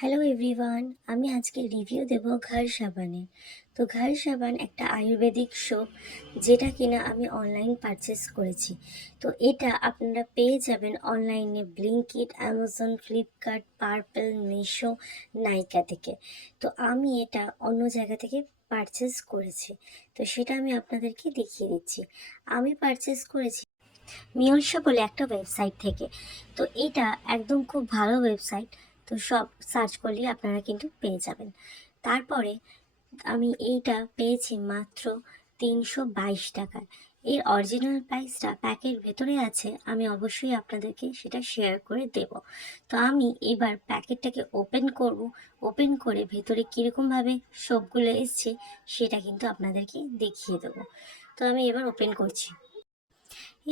Hello everyone, আমি আজকে review দেব ঘর সাবানের। তো ঘর সাবান একটা আয়ুর্বেদিক সোপ, যেটা কিনা আমি অনলাইন পারচেস করেছি। তো এটা আপনারা পেয়ে যাবেন অনলাইনে Blinkit, Amazon, Flipkart, Purplle, Meesho, Nykaa থেকে। তো আমি এটা অন্য জায়গা থেকে পারচেস করেছি, তো সেটা আমি আপনাদেরকে দেখিয়ে দিচ্ছি। আমি পারচেস করেছি মিয়লসা বলে একটা ওয়েবসাইট থেকে। তো এটা একদম খুব ভালো ওয়েবসাইট। তো সব সার্চ করলেই আপনারা কিন্তু পেয়ে যাবেন। তারপরে আমি এইটা পেয়েছি মাত্র 322 টাকার। এর অরিজিনাল প্রাইসটা প্যাকের ভেতরে আছে, আমি অবশ্যই আপনাদেরকে সেটা শেয়ার করে দেব। তো আমি এবার প্যাকেটটাকে ওপেন করব। ওপেন করে ভেতরে কীরকমভাবে সবগুলো এসছে সেটা কিন্তু আপনাদেরকে দেখিয়ে দেবো। তো আমি এবার ওপেন করছি।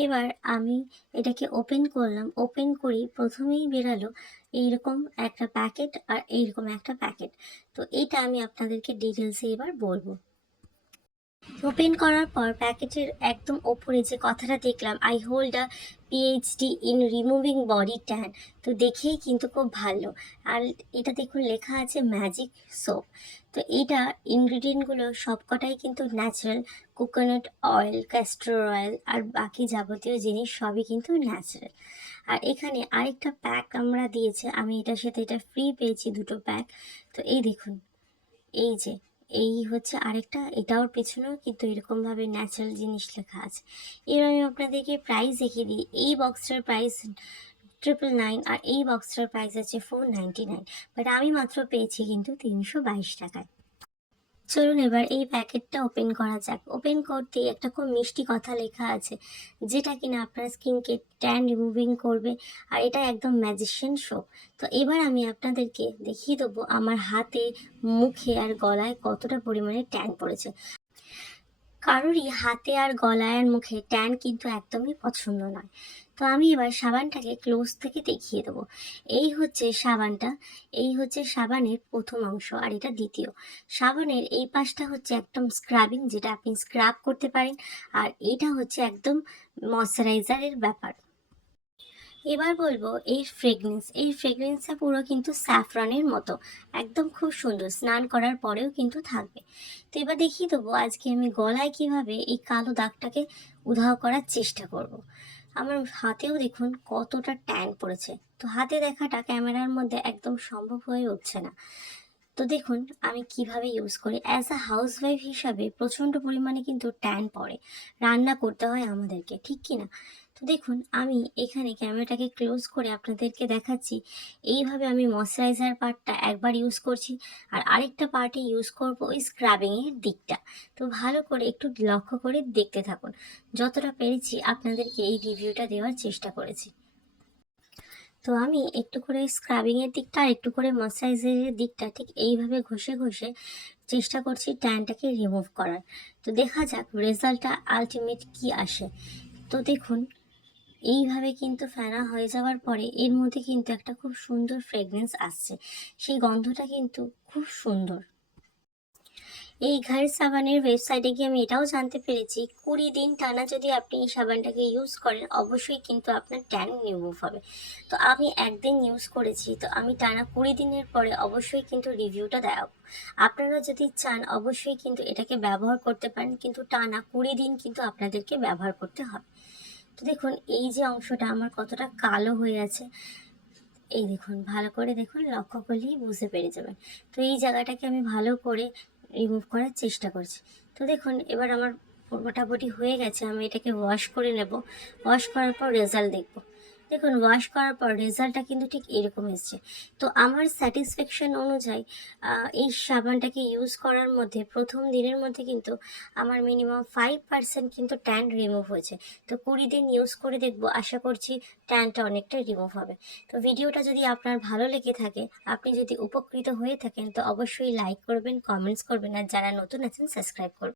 এবার আমি এটাকে ওপেন করলাম। ওপেন করি প্রথমেই বেরালো এইরকম একটা প্যাকেট আর এইরকম একটা প্যাকেট। তো এটা আমি আপনাদেরকে ডিটেলসে এবার বলবো। ওপেন করার পর প্যাকেটের একদম ওপরে যে কথাটা দেখলাম, I hold a PhD in removing body tan, তো দেখেই কিন্তু খুব ভালো। আর এটা দেখুন লেখা আছে ম্যাজিক সোপ। তো এইটা ইনগ্রিডিয়েন্টগুলো সবকটাই কিন্তু natural. Coconut oil, castor oil আর বাকি যাবতীয় জিনিস সবই কিন্তু ন্যাচারাল। আর এখানে আরেকটা প্যাক আমরা দিয়েছে, আমি এটার সাথে এটা ফ্রি পেয়েছি, দুটো প্যাক। তো এই দেখুন, এই যে এই হচ্ছে আরেকটা, এটাও পেছনেও কিন্তু এরকমভাবে ন্যাচারাল জিনিস লেখা আছে। এবার আমি আপনাদেরকে প্রাইস দেখিয়ে দিই। এই বক্সটার প্রাইস 999 আর এই বক্সটার প্রাইস আছে 499, বাট আমি মাত্র পেয়েছি কিন্তু 322 টাকায়। চলুন এবার এই প্যাকেটটা ওপেন করা যাক। ওপেন করতেই একটা খুব মিষ্টি কথা লেখা আছে, যেটা কিনা আপনার স্কিনকে ট্যান রিমুভিং করবে। আর এটা একদম ম্যাজিশিয়ান শো। তো এবার আমি আপনাদেরকে দেখিয়ে দেবো আমার হাতে, মুখে আর গলায় কতটা পরিমাণে ট্যান পড়েছে। কারোরই হাতে আর গলায় আর মুখে ট্যান কিন্তু একদমই পছন্দ নয়। তো আমি এবার সাবানটাকে ক্লোজ থেকে দেখিয়ে দেবো। এই হচ্ছে সাবানটা, এই হচ্ছে সাবানের প্রথম অংশ আর এটা দ্বিতীয়। সাবানের এই পাশটা হচ্ছে একদম স্ক্রাবিং, যেটা আপনি স্ক্রাব করতে পারেন। আর এটা হচ্ছে একদম ময়শ্চারাইজারের ব্যাপার। এবার বলবো এই ফ্রেগরেন্সটা পুরো কিন্তু স্যাফরনের মতো, একদম খুব সুন্দর, স্নান করার পরেও কিন্তু থাকবে। তো এবার দেখিয়ে দেবো আজকে আমি গলায় কিভাবে এই কালো দাগটাকে উধাও করার চেষ্টা করব। আমার হাতেও দেখুন কতটা ট্যান পড়েছে। তো হাতে দেখাটা ক্যামেরার মধ্যে একদম সম্ভব হয়ে উঠছে না। তো দেখুন আমি কিভাবে ইউজ করি। অ্যাজ আ হাউসওয়াইফ হিসাবে প্রচণ্ড পরিমাণে কিন্তু ট্যান পড়ে, রান্না করতে হয় আমাদেরকে, ঠিক কি না? তো দেখুন আমি এখানে ক্যামেরাটাকে ক্লোজ করে আপনাদেরকে দেখাচ্ছি। এইভাবে আমি ময়শ্চারাইজার পার্টটা একবার ইউজ করছি, আর আরেকটা পার্টে ইউজ করব ওই স্ক্রাবিংয়ের দিকটা। তো ভালো করে একটু লক্ষ্য করে দেখতে থাকুন। যতটা পেরেছি আপনাদেরকে এই রিভিউটা দেওয়ার চেষ্টা করেছি। তো আমি একটু করে স্ক্রাবিংয়ের দিকটা আর একটু করে ময়শ্চারাইজারের দিকটা ঠিক এইভাবে ঘষে ঘষে চেষ্টা করছি ট্যানটাকে রিমুভ করার। তো দেখা যাক রেজাল্টটা আলটিমেট কি আসে। তো দেখুন এইভাবে কিন্তু ফেনা হয়ে যাওয়ার পরে এর মধ্যে কিন্তু একটা খুব সুন্দর ফ্রেগরেন্স আসছে। সেই গন্ধটা কিন্তু খুব সুন্দর। এই ঘর সাবানের ওয়েবসাইটে গিয়ে আমি এটাও জানতে পেরেছি 20 দিন টানা যদি আপনি এই সাবানটাকে ইউজ করেন অবশ্যই কিন্তু আপনার ট্যান রিমুভ হবে। তো আমি একদিন ইউজ করেছি, তো আমি টানা 20 দিনের পরে অবশ্যই কিন্তু রিভিউটা দেখাবো। আপনারা যদি চান অবশ্যই কিন্তু এটাকে ব্যবহার করতে পারেন, কিন্তু টানা 20 দিন কিন্তু আপনাদেরকে ব্যবহার করতে হবে। তো দেখুন এই যে অংশটা আমার কতটা কালো হয়ে আছে, এই দেখুন ভালো করে দেখুন, লক্ষ্য করলেই বুঝতে পেরে যাবেন। তো এই জায়গাটাকে আমি ভালো করে রিমুভ করার চেষ্টা করছি। তো দেখুন এবার আমার মোটামুটি হয়ে গেছে, আমি এটাকে ওয়াশ করে নেব। ওয়াশ করার পর রেজাল্ট দেখব। দেখুন ওয়াশ করার পর রেজাল্টটা কিন্তু ঠিক এরকম এসছে। তো আমার স্যাটিসফ্যাকশন অনুযায়ী এই সাবানটাকে ইউজ করার মধ্যে প্রথম দিনের মধ্যে কিন্তু আমার মিনিমাম 5% কিন্তু ট্যান রিমুভ হয়েছে। তো 20 দিন ইউজ করে দেখব, আশা করছি ট্যানটা অনেকটা রিমুভ হবে। তো ভিডিওটা যদি আপনার ভালো লেগে থাকে, আপনি যদি উপকৃত হয়ে থাকেন, তো অবশ্যই লাইক করবেন, কমেন্টস করবেন, আর যারা নতুন আছেন সাবস্ক্রাইব করবেন।